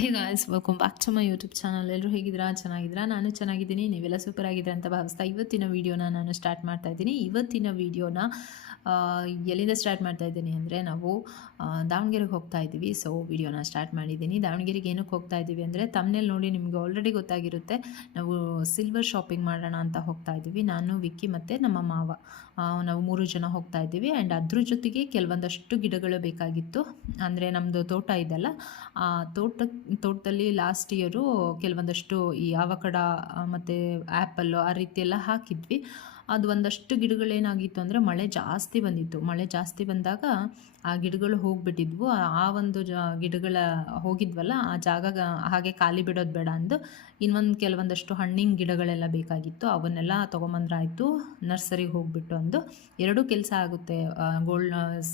Hey guys, welcome back to my YouTube channel. ಎಲ್ಲರೂ ಹೇಗಿದ್ದೀರಾ? ಚೆನ್ನಾಗಿದ್ದೀರಾ? ನಾನು ಚೆನ್ನಾಗಿದ್ದೀನಿ. ನೀವೆಲ್ಲ ಸೂಪರ್ ಆಗಿದ್ದೀರಾ ಅಂತ ಭಾವಿಸ್ತಾ ಇವತ್ತಿನ ವೀಡಿಯೋನ ನಾನು ಸ್ಟಾರ್ಟ್ ಮಾಡ್ತಾ ಇದ್ದೀನಿ. ಇವತ್ತಿನ ವೀಡಿಯೋನ ಎಲ್ಲಿಂದ ಸ್ಟಾರ್ಟ್ ಮಾಡ್ತಾ ಇದ್ದೀನಿ ಅಂದರೆ, ನಾವು ದಾವಣಗೆರೆಗೆ ಹೋಗ್ತಾ ಇದ್ದೀವಿ. ಸೊ ವೀಡಿಯೋನ ಸ್ಟಾರ್ಟ್ ಮಾಡಿದ್ದೀನಿ. ದಾವಣಗೆರೆಗೆ ಏನಕ್ಕೆ ಹೋಗ್ತಾ ಇದ್ದೀವಿ ಅಂದರೆ, ತಮ್ಮನೇಲಿ ನೋಡಿ ನಿಮಗೆ ಆಲ್ರೆಡಿ ಗೊತ್ತಾಗಿರುತ್ತೆ. ನಾವು ಸಿಲ್ವರ್ ಶಾಪಿಂಗ್ ಮಾಡೋಣ ಅಂತ ಹೋಗ್ತಾ ಇದ್ದೀವಿ. ನಾನು, ವಿಕ್ಕಿ ಮತ್ತು ನಮ್ಮ ಮಾವ, ನಾವು 3 ಜನ ಹೋಗ್ತಾ ಇದ್ದೀವಿ. ಆ್ಯಂಡ್ ಅದ್ರ ಜೊತೆಗೆ ಕೆಲವೊಂದಷ್ಟು ಗಿಡಗಳು ಬೇಕಾಗಿತ್ತು. ಅಂದರೆ ನಮ್ಮದು ತೋಟ ಇದೆಲ್ಲ, ಆ ತೋಟದಲ್ಲಿ ಲಾಸ್ಟ್ ಇಯರು ಕೆಲವೊಂದಷ್ಟು ಈ ಅವಕಡ ಮತ್ತು ಆ್ಯಪಲ್ಲು ಆ ರೀತಿ ಎಲ್ಲ ಹಾಕಿದ್ವಿ. ಅದು ಒಂದಷ್ಟು ಗಿಡಗಳೇನಾಗಿತ್ತು ಅಂದರೆ, ಮಳೆ ಜಾಸ್ತಿ ಬಂದಿತ್ತು. ಮಳೆ ಜಾಸ್ತಿ ಬಂದಾಗ ಆ ಗಿಡಗಳು ಹೋಗಿಬಿಟ್ಟಿದ್ವು. ಆ ಒಂದು ಗಿಡಗಳ ಹೋಗಿದ್ವಲ್ಲ, ಆ ಜಾಗ ಹಾಗೆ ಖಾಲಿ ಬಿಡೋದು ಬೇಡ ಅಂದು ಕೆಲವೊಂದಷ್ಟು ಹಣ್ಣಿನ ಗಿಡಗಳೆಲ್ಲ ಬೇಕಾಗಿತ್ತು. ಅವನ್ನೆಲ್ಲ ತೊಗೊಂಬಂದ್ರಾಯಿತು. ನರ್ಸರಿಗೆ ಹೋಗಿಬಿಟ್ಟು ಅಂದು ಎರಡೂ ಕೆಲಸ ಆಗುತ್ತೆ.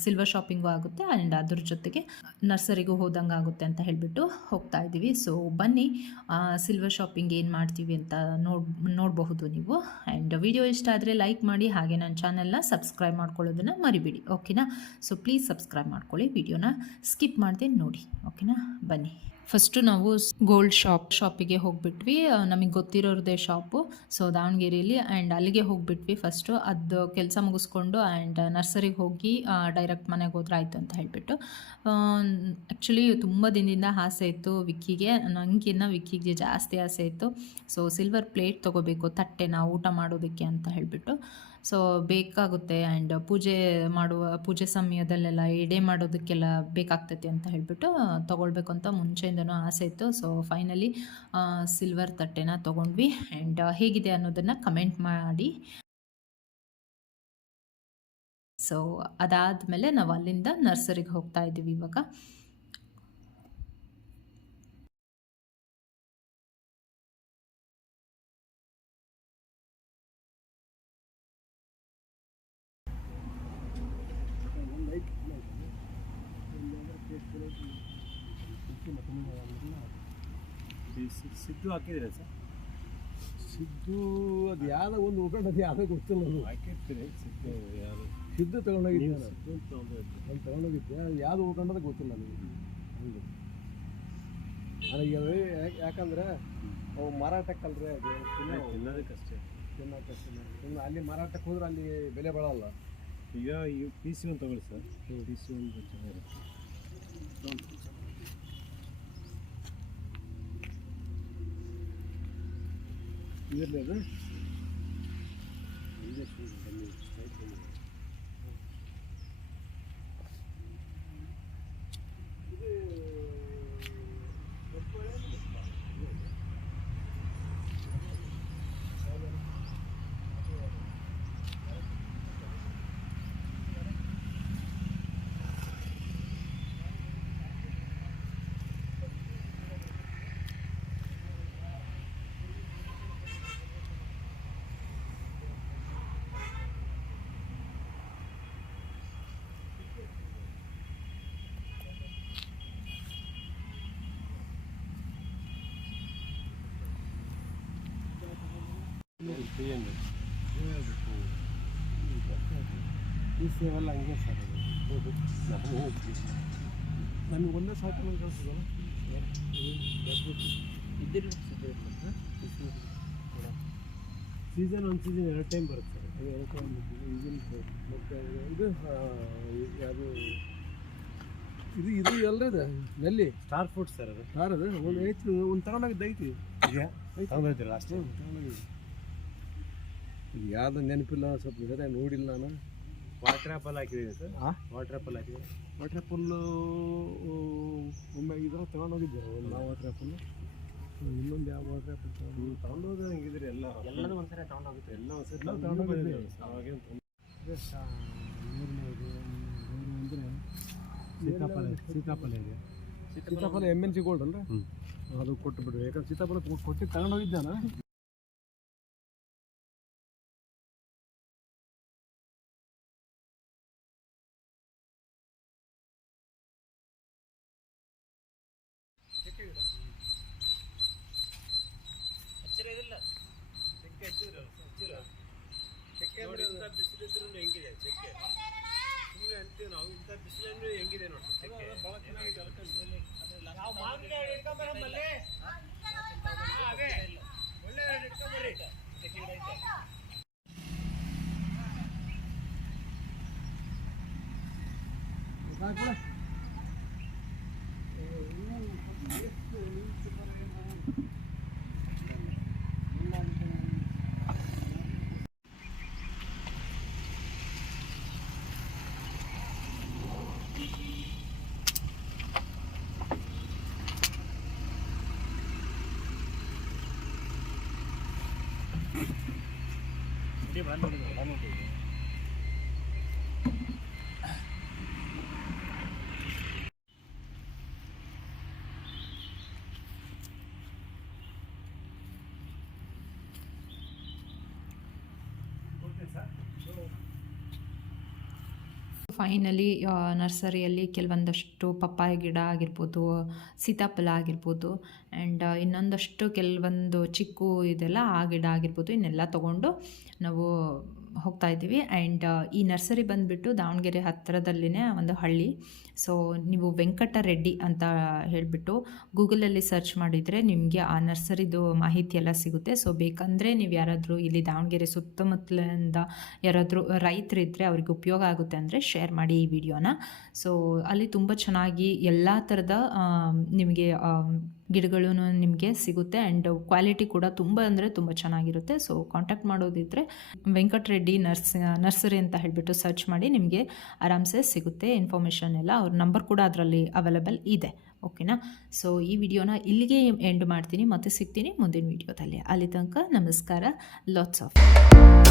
ಸಿಲ್ವರ್ ಶಾಪಿಂಗು ಆಗುತ್ತೆ ಆ್ಯಂಡ್ ಅದ್ರ ಜೊತೆಗೆ ನರ್ಸರಿಗೂ ಹೋದಂಗೆ ಆಗುತ್ತೆ ಅಂತ ಹೇಳಿಬಿಟ್ಟು ಹೋಗ್ತಾ ಇದ್ದೀವಿ. ಸೊ ಬನ್ನಿ, ಸಿಲ್ವರ್ ಶಾಪಿಂಗ್ ಏನು ಮಾಡ್ತೀವಿ ಅಂತ ನೋಡಬಹುದು ನೀವು. ಆ್ಯಂಡ್ ವಿಡಿಯೋ ಇಷ್ಟ ಆದರೆ ಲೈಕ್ ಮಾಡಿ, ಹಾಗೆ ನನ್ನ ಚಾನಲ್ನ ಸಬ್ಸ್ಕ್ರೈಬ್ ಮಾಡ್ಕೊಳ್ಳೋದನ್ನು ಮರಿಬೇಡಿ, ಓಕೆನಾ? ಸೊ ಪ್ಲೀಸ್ ಸಬ್ಸ್ಕ್ರೈಬ್ ಮಾಡ್ಕೊಳ್ಳಿ, ವಿಡಿಯೋನ ಸ್ಕಿಪ್ ಮಾಡದೆ ನೋಡಿ, ಓಕೆನಾ? ಬನ್ನಿ. ಫಸ್ಟು ನಾವು ಗೋಲ್ಡ್ ಶಾಪಿಗೆ ಹೋಗಿಬಿಟ್ವಿ. ನಮಗೆ ಗೊತ್ತಿರೋರದೇ ಶಾಪು, ಸೊ ದಾವಣಗೆರೆಯಲ್ಲಿ. ಆ್ಯಂಡ್ ಅಲ್ಲಿಗೆ ಹೋಗಿಬಿಟ್ವಿ ಫಸ್ಟು. ಅದು ಕೆಲಸ ಮುಗಿಸ್ಕೊಂಡು ಆ್ಯಂಡ್ ನರ್ಸರಿಗೆ ಹೋಗಿ ಡೈರೆಕ್ಟ್ ಮನೆಗೆ ಹೋದ್ರೆ ಆಯಿತು ಅಂತ ಹೇಳಿಬಿಟ್ಟು. ಆ್ಯಕ್ಚುಲಿ ತುಂಬ ದಿನದಿಂದ ಆಸೆ ಇತ್ತು ವಿಕ್ಕಿಗೆ, ನನಗಿನ್ನ ವಿಕ್ಕಿಗೆ ಜಾಸ್ತಿ ಆಸೆ ಇತ್ತು. ಸೊ ಸಿಲ್ವರ್ ಪ್ಲೇಟ್ ತೊಗೋಬೇಕು, ತಟ್ಟೆನ ಊಟ ಮಾಡೋದಕ್ಕೆ ಅಂತ ಹೇಳಿಬಿಟ್ಟು. ಸೊ ಬೇಕಾಗುತ್ತೆ ಆ್ಯಂಡ್ ಪೂಜೆ ಸಮಯದಲ್ಲೆಲ್ಲ ಎಡೆ ಮಾಡೋದಕ್ಕೆಲ್ಲ ಬೇಕಾಗ್ತೈತಿ ಅಂತ ಹೇಳಿಬಿಟ್ಟು ತೊಗೊಳ್ಬೇಕು ಅಂತ ಮುಂಚೆಯಿಂದನೂ ಆಸೆ ಇತ್ತು. ಸೊ ಫೈನಲಿ ಸಿಲ್ವರ್ ತಟ್ಟೆನ ತೊಗೊಂಡ್ವಿ. ಆ್ಯಂಡ್ ಹೇಗಿದೆ ಅನ್ನೋದನ್ನು ಕಮೆಂಟ್ ಮಾಡಿ. ಸೊ ಅದಾದಮೇಲೆ ನಾವು ಅಲ್ಲಿಂದ ನರ್ಸರಿಗೆ ಹೋಗ್ತಾ ಇದ್ದೀವಿ ಇವಾಗ. ಸಿದ್ದು ಹಾಕಿದ್ರೆ ಸರ್, ಸಿದ್ದು ಅದು ಯಾವುದೋ ಒಂದು ಉಳ್ಕೊಂಡು ಯಾವುದೋ ಗೊತ್ತಿಲ್ಲ. ಅದು ಹಾಕಿರ್ತೀರಿ ಸಿದ್ದು ಯಾರು ಸಿದ್ದು ತೊಗೊಂಡೋಗಿದ್ದೆ ನಾನು. ಸಿದ್ದು ಅಲ್ಲಿ ತೊಗೊಂಡೋಗಿದ್ದೆ, ಅದು ಯಾವುದು ಉಳ್ಕೊಂಡೋದು ಗೊತ್ತಿಲ್ಲ ನನಗೆ. ನನಗೆ ಅದು ಯಾಕಂದರೆ ಅವು ಮಾರಾಟಕ್ಕಲ್ರಿ, ಅದು ತಿನ್ನೋದಕ್ಕಷ್ಟೇ. ತಿನ್ನೋಕ್ಕಷ್ಟೇ. ಅಲ್ಲಿ ಮಾರಾಟಕ್ಕೆ ಹೋದ್ರೆ ಅಲ್ಲಿ ಬೆಲೆ ಬಾಳಲ್ಲ. ಈಗ PC ಒಂದು ತಗೊಳ್ಳಿ ಸರ್, PC ಒಂದು ಚೆನ್ನಾಗಿರುತ್ತೆ. ಇರಲಿ ಅದು ಈ ಸೇವೆಲ್ಲ ಹಂಗೆ ಸರ್. ಅದು ನಮಗೆ ಒಂದೇ ಸಾಕು ಕಳಿಸೋದಲ್ಲ ಸೀಸನ್ ಒಂದು ಸೀಸನ್ 2 ಟೈಮ್ ಬರುತ್ತೆ ಸರ್. 2 ಟೈಮ್ ಮತ್ತು ಇದು ಯಾವುದು ಇದು ಎಲ್ಲರಿದೆ ನೆಲ್ಲಿ ಸ್ಟಾರ್ ಫುಡ್ ಸರ್. ಅದು ಯಾರು ಅದು ಒಂದು ಐತಿ, ಒಂದು ತಗೊಂಡೋಗಿದ್ದು ಐತಿ. ತಗೊಂಡಿದ್ದೀರ ಲಾಸ್ಟ್ ಟೈಮ್? ತಗೊಂಡೋಗಿದ್ದು ಯಾವುದು ನೆನಪಿಲ್ಲ, ಸ್ವಲ್ಪ ಸರಿ ನೋಡಿಲ್ಲ ನಾನು. ವಾಟರ್ ಆ್ಯಪಲ್ ಹಾಕಿದ್ದೀನಿ ಸರ್. ವಾಟರ್ ಆ್ಯಪಲ್ ಹಾಕಿದ್ದೀನಿ. ವಾಟರ್ ಆ್ಯಪಲ್ಲು ಒಮ್ಮೆ ಇದ್ರಾಗ ತೊಗೊಂಡೋಗಿದ್ದೆ. ಒಂದು ನಾವು ವಾಟರ್ ಆ್ಯಪಲ್ಲು, ಇನ್ನೊಂದು ಯಾವ ವಾಟರ್ ಆ್ಯಪಲ್ ತೊಗೊಂಡೋದ್ರೆ ಹಂಗಿದ್ರೆ ಎಲ್ಲನೂ ಒಂದ್ಸರಿ ತೊಗೊಂಡೋಗುತ್ತೆ. ಎಲ್ಲ ಒಂದ್ಸರಿ ತೊಗೊಂಡೋಗಿದ್ದೆ. ಅವಾಗೇನು ಅಂದರೆ ಸೀತಾಫಲ ಇದೆ. ಸೀತಾಫಲ MNC ಗೋಲ್ಡ್ ಅಲ್ಲ, ಅದು ಕೊಟ್ಟು ಬಿಡ್ರಿ. ಯಾಕಂದ್ರೆ ಸೀತಾಫಲ ಕೊಟ್ಟು ತಗೊಂಡೋಗಿದ್ದಾನ. ಬಿಸಿಲಿದ್ರು ಹೆಂಗಿದೆ ಚಕ್ಕೆ, ಸುಮ್ಮನೆ ಅಂತೀವಿ ನಾವು. ಇಂಥ ಬಿಸಿಲನ್ನು ಹೆಂಗಿದೆ ನೋಡಿ ಚಕ್ಕೆ, ಭಾಳ ಚೆನ್ನಾಗಿದೆ. ಫೈನಲಿ ನರ್ಸರಿಯಲ್ಲಿ ಕೆಲವೊಂದಷ್ಟು ಪಪ್ಪಾಯ ಗಿಡ ಆಗಿರ್ಬೋದು, ಸೀತಾಫಲ ಆಗಿರ್ಬೋದು, ಆ್ಯಂಡ್ ಇನ್ನೊಂದಷ್ಟು ಕೆಲವೊಂದು ಚಿಕ್ಕು ಇದೆಲ್ಲ ಆ ಗಿಡ ಆಗಿರ್ಬೋದು, ಇನ್ನೆಲ್ಲ ತೊಗೊಂಡು ನಾವು ಹೋಗ್ತಾ ಇದ್ದೀವಿ. ಆ್ಯಂಡ್ ಈ ನರ್ಸರಿ ಬಂದುಬಿಟ್ಟು ದಾವಣಗೆರೆ ಹತ್ತಿರದಲ್ಲಿನೇ ಒಂದು ಹಳ್ಳಿ. ಸೊ ನೀವು ವೆಂಕಟರೆಡ್ಡಿ ಅಂತ ಹೇಳಿಬಿಟ್ಟು ಗೂಗಲಲ್ಲಿ ಸರ್ಚ್ ಮಾಡಿದರೆ ನಿಮಗೆ ಆ ನರ್ಸರಿದು ಮಾಹಿತಿ ಎಲ್ಲ ಸಿಗುತ್ತೆ. ಸೊ ಬೇಕಂದರೆ ನೀವು ಯಾರಾದರೂ ಇಲ್ಲಿ ದಾವಣಗೆರೆ ಸುತ್ತಮುತ್ತಲಿಂದ ಯಾರಾದರೂ ರೈತರಿದ್ದರೆ ಅವ್ರಿಗೆ ಉಪಯೋಗ ಆಗುತ್ತೆ ಅಂದರೆ ಶೇರ್ ಮಾಡಿ ಈ ವಿಡಿಯೋನ. ಸೊ ಅಲ್ಲಿ ತುಂಬ ಚೆನ್ನಾಗಿ ಎಲ್ಲ ಥರದ ನಿಮಗೆ ಗಿಡಗಳು ನಿಮಗೆ ಸಿಗುತ್ತೆ. ಆ್ಯಂಡ್ ಕ್ವಾಲಿಟಿ ಕೂಡ ತುಂಬ ಅಂದರೆ ತುಂಬ ಚೆನ್ನಾಗಿರುತ್ತೆ. ಸೊ ಕಾಂಟ್ಯಾಕ್ಟ್ ಮಾಡೋದಿದ್ದರೆ ವೆಂಕಟರೆಡ್ಡಿ ನರ್ಸರಿ ಅಂತ ಹೇಳಿಬಿಟ್ಟು ಸರ್ಚ್ ಮಾಡಿ ನಿಮಗೆ ಆರಾಮ್ಸೆ ಸಿಗುತ್ತೆ ಇನ್ಫಾರ್ಮೇಷನ್ ಎಲ್ಲ. ಅವ್ರ ನಂಬರ್ ಕೂಡ ಅದರಲ್ಲಿ ಅವೈಲೇಬಲ್ ಇದೆ. ಓಕೆನಾ? ಸೊ ಈ ವಿಡಿಯೋನ ಇಲ್ಲಿಗೆ ಎಂಡ್ ಮಾಡ್ತೀನಿ. ಮತ್ತೆ ಸಿಗ್ತೀನಿ ಮುಂದಿನ ವಿಡಿಯೋದಲ್ಲಿ. ಅಲ್ಲಿ ತನಕ ನಮಸ್ಕಾರ. Lots of